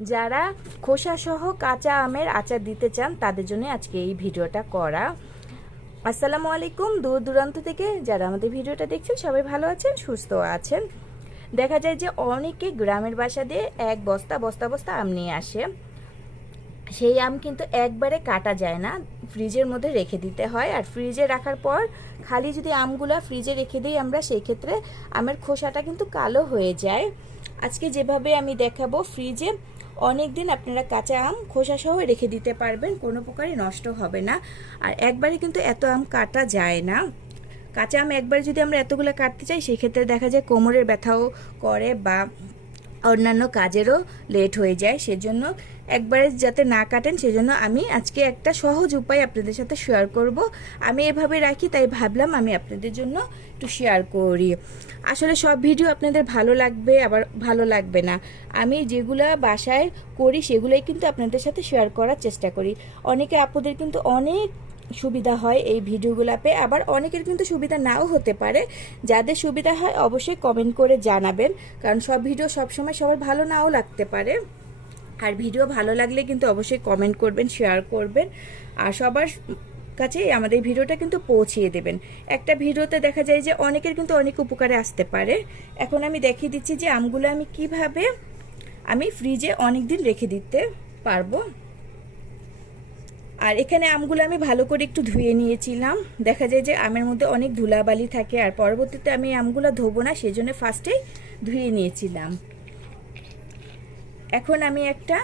যারা খোসা সহ কাঁচা আমের আচার দিতে চান, তাদের জন্য আজকে এই ভিডিওটা করা। আসসালামু আলাইকুম, দূর দূরান্ত থেকে যারা আমাদের ভিডিওটা দেখছেন, সবাই ভালো আছেন, সুস্থ আছেন? দেখা যায় যে অনেকে গ্রামের বাসা দিয়ে এক বস্তা বস্তা বস্তা আম নিয়ে আসে। সেই আম কিন্তু একবারে কাটা যায় না, ফ্রিজের মধ্যে রেখে দিতে হয়। আর ফ্রিজে রাখার পর খালি যদি আমগুলা ফ্রিজে রেখে দিই আমরা, সেই ক্ষেত্রে আমের খোসাটা কিন্তু কালো হয়ে যায়। আজকে যেভাবে আমি দেখাবো, ফ্রিজে অনেক দিন আপনারা কাঁচা আম, খোসা সহ রেখে দিতে পারবেন, কোনো প্রকারই নষ্ট হবে না। আর একবারে কিন্তু এত আম কাটা যায় না। কাঁচা আম একবার যদি আমরা এতগুলো কাটতে চাই, সেক্ষেত্রে দেখা যায় কোমরের ব্যথাও করে বা অন্যান্য কাজেরও লেট হয়ে যায়, সেজন্য একবারে যাতে না কাটেন, সেজন্য আমি আজকে একটা সহজ উপায় আপনাদের সাথে শেয়ার করব। আমি এভাবে রাখি, তাই ভাবলাম আমি আপনাদের জন্য একটু শেয়ার করি। আসলে সব ভিডিও আপনাদের ভালো লাগবে, আবার ভালো লাগবে না। আমি যেগুলা বাসায় করি, সেগুলোই কিন্তু আপনাদের সাথে শেয়ার করার চেষ্টা করি। অনেকে আপুদের কিন্তু অনেক সুবিধা হয় এই ভিডিওগুলোতে আবার অনেকের কিন্তু সুবিধা নাও হতে পারে। যাদের সুবিধা হয় অবশ্যই কমেন্ট করে জানাবেন। কারণ সব ভিডিও সবসময় সবার ভালো নাও লাগতে পারে। আর ভিডিও ভালো লাগলে কিন্তু অবশ্যই কমেন্ট করবেন শেয়ার করবেন। আর সবার কাছে আমাদের ভিডিওটা কিন্তু পৌঁছিয়ে দেবেন। একটা ভিডিওতে দেখা যায় যে অনেকের কিন্তু অনেক উপকারে আসতে পারে। এখন আমি দেখিয়ে দিচ্ছি যে আমগুলো আমি কীভাবে আমি ফ্রিজে অনেক দিন রেখে দিতে পারব। আর এখানে আমগুলো আমি ভালো করে একটু ধুয়ে নিয়েছিলাম। দেখা যায় যে আমের মধ্যে অনেক ধুলাবালি থাকে আর পরবর্তীতে আমি আমগুলো ধোবো না, সেজন্য ফার্স্টেই ধুয়ে নিয়েছিলাম। এখন আমি একটা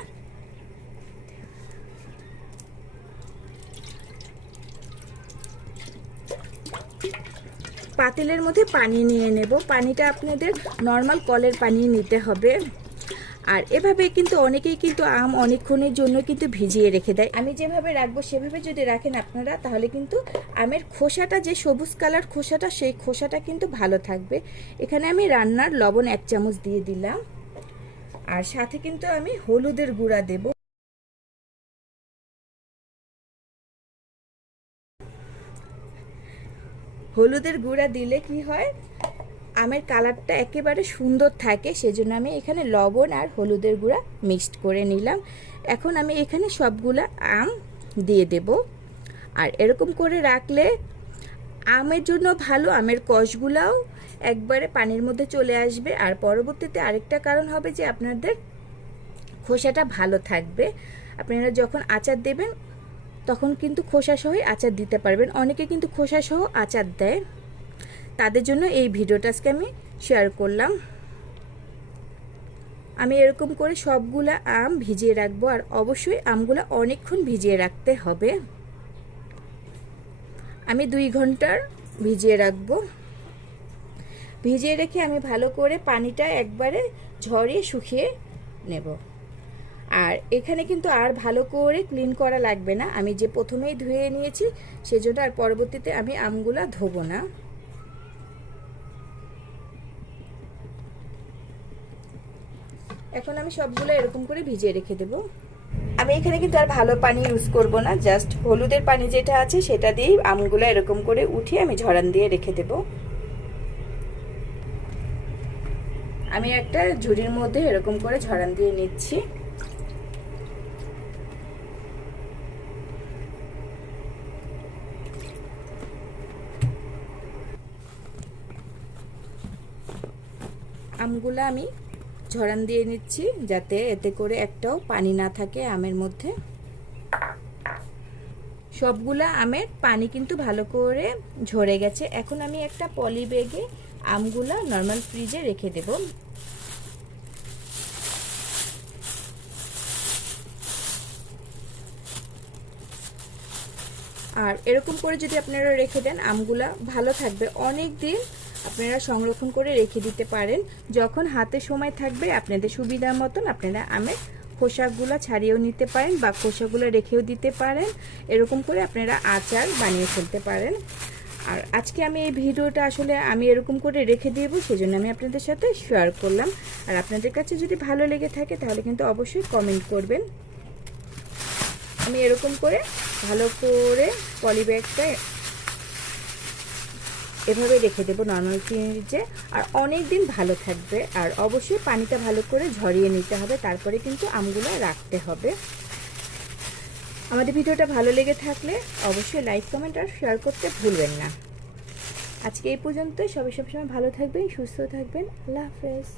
পাতিলের মধ্যে পানি নিয়ে নেব। পানিটা আপনাদের নর্মাল কলের পানি নিতে হবে। আর এভাবে কিন্তু অনেকেই কিন্তু আম অনেকক্ষণের জন্য কিন্তু ভিজিয়ে রেখে দেয়। আমি যেভাবে রাখব, সেভাবে যদি রাখেন আপনারা, তাহলে কিন্তু আমের খোসাটা, যে সবুজ কালার খোসাটা, সেই খোসাটা কিন্তু ভালো থাকবে। এখানে আমি রান্নার লবণ এক চামচ দিয়ে দিলাম। আর সাথে কিন্তু আমি হলুদের গুঁড়া দেব। হলুদের গুঁড়া দিলে কি হয়? আমের কালারটা একেবারে সুন্দর থাকে, সেজন্য আমি এখানে লবণ আর হলুদের গুঁড়া মিক্সড করে নিলাম। এখন আমি এখানে সবগুলা আম দিয়ে দেব। আর এরকম করে রাখলে আমের জন্য ভালো, আমের কষগুলাও একবারে পানির মধ্যে চলে আসবে। আর পরবর্তীতে আরেকটা কারণ হবে যে আপনাদের খোসাটা ভালো থাকবে। আপনারা যখন আচার দেবেন, তখন কিন্তু খোসা সহই আচার দিতে পারবেন। অনেকে কিন্তু খোসা সহ আচার দেয়। তাদের জন্য এই ভিডিওটা আজকে আমি শেয়ার করলাম। আমি এরকম করে সবগুলা আম ভিজিয়ে রাখব আর অবশ্যই আমগুলা অনেকক্ষণ ভিজিয়ে রাখতে হবে। আমি দুই ঘণ্টার ভিজিয়ে রাখব। ভিজিয়ে রেখে আমি ভালো করে পানিটা একবারে ঝরিয়ে শুকিয়ে নেব। আর এখানে কিন্তু আর ভালো করে ক্লিন করা লাগবে না। আমি যে প্রথমেই ধুয়ে নিয়েছি সেজন্য আর পরবর্তীতে আমি আমগুলা ধোবো না। এখন আমি সবগুলো এরকম করে ভিজিয়ে রেখে দেব। আমি এখানে কিন্তু আর ভালো পানি ইউজ করব না জাস্ট হলুদের পানি যেটা আছে সেটা দিয়েই আমগুলো এরকম করে উঠিয়ে আমি ঝরান দিয়ে রেখে দেব। আমি একটা ঝুড়ির মধ্যে এরকম করে ঝরান দিয়ে নিচ্ছি। আমগুলো আমি ঝরান দিয়ে নিচ্ছি যাতে এতে করে একটাও পানি না থাকে আমের মধ্যে। সবগুলা আমের পানি কিন্তু ভালো করে ঝরে গেছে। এখন আমি একটা পলি ব্যাগে আমগুলা নর্মাল ফ্রিজে রেখে দেব। আর এরকম করে যদি আপনারা রেখে দেন, আমগুলা ভালো থাকবে। অনেক দিন আপনারা সংরক্ষণ করে রেখে দিতে পারেন। যখন হাতে সময় থাকবে, আপনাদের সুবিধা মতন আপনারা আমের খোসাগুলো ছাড়িয়েও নিতে পারেন বা খোসাগুলো রেখেও দিতে পারেন। এরকম করে আপনারা আচার বানিয়ে ফেলতে পারেন। আর আজকে আমি এই ভিডিওটা আসলে আমি এরকম করে রেখে দেবো, সেজন্য আমি আপনাদের সাথে শেয়ার করলাম। আর আপনাদের কাছে যদি ভালো লেগে থাকে, তাহলে কিন্তু অবশ্যই কমেন্ট করবেন। আমি এরকম করে ভালো করে পলিব্যাগটা এভাবে রেখে দেবো নর্মাল ফ্রিজে আর অনেক দিন ভালো থাকবে। আর অবশ্যই পানিটা ভালো করে ঝরিয়ে নিতে হবে, তারপরে কিন্তু আমগুলো রাখতে হবে। আমাদের ভিডিওটা ভালো লেগে থাকলে অবশ্যই লাইক কমেন্ট আর শেয়ার করতে ভুলবেন না। আজকে এই পর্যন্ত সবাই সবসময় ভালো থাকবেন, সুস্থ থাকবেন। আল্লাহ হাফেজ।